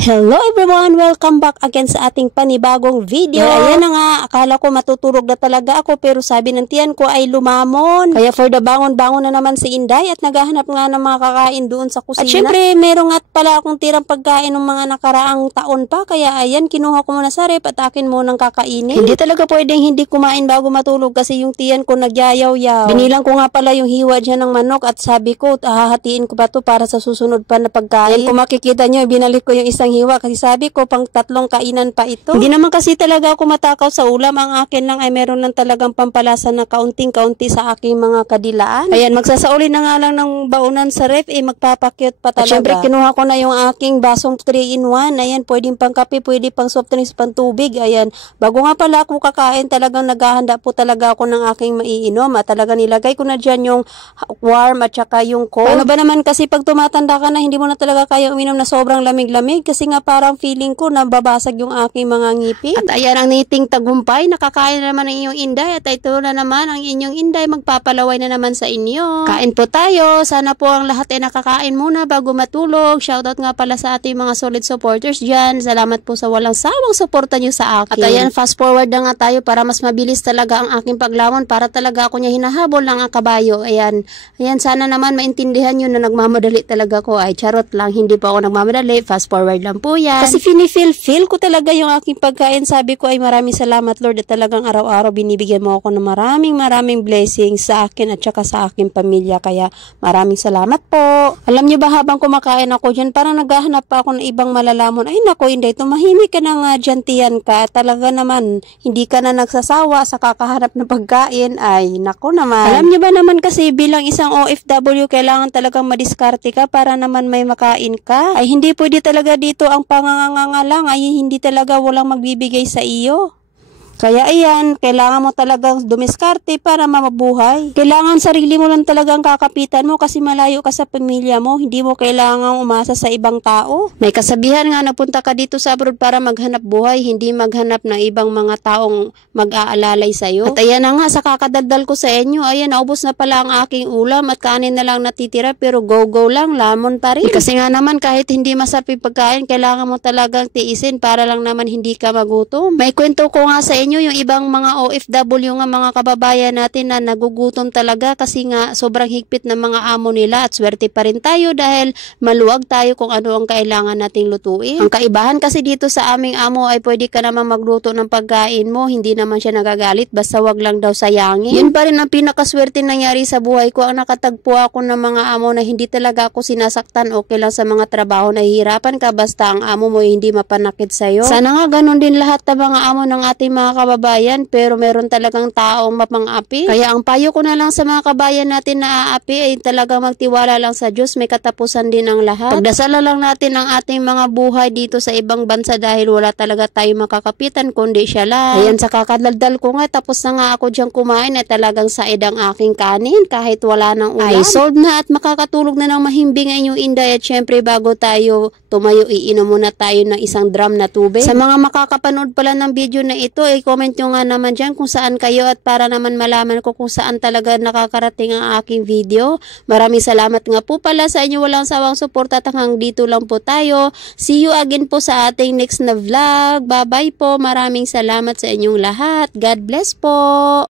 Hello everyone! Welcome back again sa ating panibagong video. Ayan na nga, akala ko matutulog na talaga ako pero sabi ng tiyan ko ay lumamon. Kaya for the bangon-bangon na naman si Inday at naghahanap nga ng mga kakain doon sa kusina. At syempre, meron nga pala akong tirang pagkain ng mga nakaraang taon pa. Kaya ayan, kinuha ko muna sa rep at akin munang kakainin. Hindi talaga pwedeng hindi kumain bago matulog kasi yung tiyan ko nagyayaw-yaw. Binilang ko nga pala yung hiwa dyan ng manok at sabi ko, hahatiin ko ba to para sa susunod pa na pagkain. Kung makikita nyo, binalik ko yung isang hiwa kasi sabi ko pang 3 kainan pa ito. Hindi naman kasi talaga ako matakaw sa ulam. Ang akin lang ay meron lang talagang pampalasa na kaunting-kaunti sa aking mga kadilaan. Ayan, magsasauli na nga lang ng baunan sa ref, magpapakyut pa talaga. At syempre, kinuha ko na yung aking basong 3-in-1. Ayan, pwedeng pang kape, pwede pang soft drinks, pang tubig. Ayan, bago nga pala ako kakain, talagang naghahanda po talaga ako ng aking maiinom. At talaga nilagay ko na dyan yung warm at saka yung cold. Ano ba naman kasi pag tumatanda ka na, hindi mo na talaga kaya uminom na sobrang lamig-lamig. Kasi nga parang feeling ko na babasag yung aking mga ngipin. At ayan ang niting tagumpay, nakakain na naman ang inyong Inday at ito na naman ang inyong Inday magpapalaway na naman sa inyo. Kain po tayo, sana po ang lahat ay nakakain muna bago matulog. Shoutout nga pala sa ating mga solid supporters dyan. Salamat po sa walang sawang suporta nyo sa akin. At ayan, fast forward na nga tayo para mas mabilis talaga ang aking paglamon para talaga ako niya hinahabol ng kabayo. Ayan, sana naman maintindihan nyo na nagmamadali talaga ko. Ay charot lang, hindi po ako nagmamadali, fast forward lang po yan. Kasi feel ko talaga yung aking pagkain. Sabi ko ay maraming salamat Lord at talagang araw-araw binibigyan mo ako ng maraming blessings sa akin at saka sa aking pamilya. Kaya maraming salamat po. Alam niyo ba habang kumakain ako dyan, parang naghahanap pa ako ng ibang malalamon. Ay nako, hindi, tumahimik ka na nga dyan, tiyan ka. Talaga naman, hindi ka na nagsasawa sa kakahanap ng pagkain. Ay nako naman. Alam niyo ba naman kasi bilang isang OFW, kailangan talagang madiskarte ka para naman may makain ka. Ay hindi pwede talaga dito ang panganganga lang, ay hindi talaga walang magbibigay sa iyo. Kaya ayan, kailangan mo talagang dumiskarte para mabuhay. Kailangan sarili mo lang talagang kakapitan mo kasi malayo ka sa pamilya mo. Hindi mo kailangang umasa sa ibang tao. May kasabihan nga, napunta ka dito sa abroad para maghanap buhay, hindi maghanap ng ibang mga taong mag-aalalay sa'yo. At ayan na nga, sa kakadaldal ko sa inyo, ayan, naubos na pala ang aking ulam at kanin na lang natitira pero go lang, lamon pa rin. Kasi nga naman kahit hindi masarap yung pagkain, kailangan mo talagang tiisin para lang naman hindi ka magutom. May kwento ko nga sa inyo yung ibang mga OFW nga mga kababayan natin na nagugutom talaga kasi nga sobrang higpit ng mga amo nila at swerte pa rin tayo dahil maluwag tayo kung ano ang kailangan nating lutuin. Ang kaibahan kasi dito sa aming amo ay pwede ka naman magluto ng pagkain mo, hindi naman siya nagagalit basta wag lang daw sayangin. Yun pa rin ang pinakaswerte nangyari sa buhay ko, ang nakatagpo ako ng mga amo na hindi talaga ako sinasaktan, okay lang sa mga trabaho na hihirapan ka basta ang amo mo hindi mapanakit sa'yo. Sana nga ganun din lahat ng mga amo ng ating mga kababayan, pero meron talagang taong mapang-api. Kaya ang payo ko na lang sa mga kabayan natin na aapi ay talagang magtiwala lang sa Diyos, may katapusan din ang lahat. Pagdasala lang natin ang ating mga buhay dito sa ibang bansa dahil wala talaga tayong makakapitan kundi siya lang. Ayan, sa kakadaldal ko nga, tapos na nga ako diyang kumain ay talagang said ang aking kanin kahit wala ng ulam. Ay sold na at makakatulog na ng mahimbing ang inyong Inday at syempre bago tayo tumayo, iinom muna tayo ng 1 drum na tubig. Sa mga makakapanood pala ng video na ito, comment nyo nga naman dyan kung saan kayo at para naman malaman ko kung saan talaga nakakarating ang aking video. Maraming salamat nga po pala sa inyo walang sawang suporta at hanggang dito lang po tayo. See you again po sa ating next na vlog. Bye bye po. Maraming salamat sa inyong lahat. God bless po.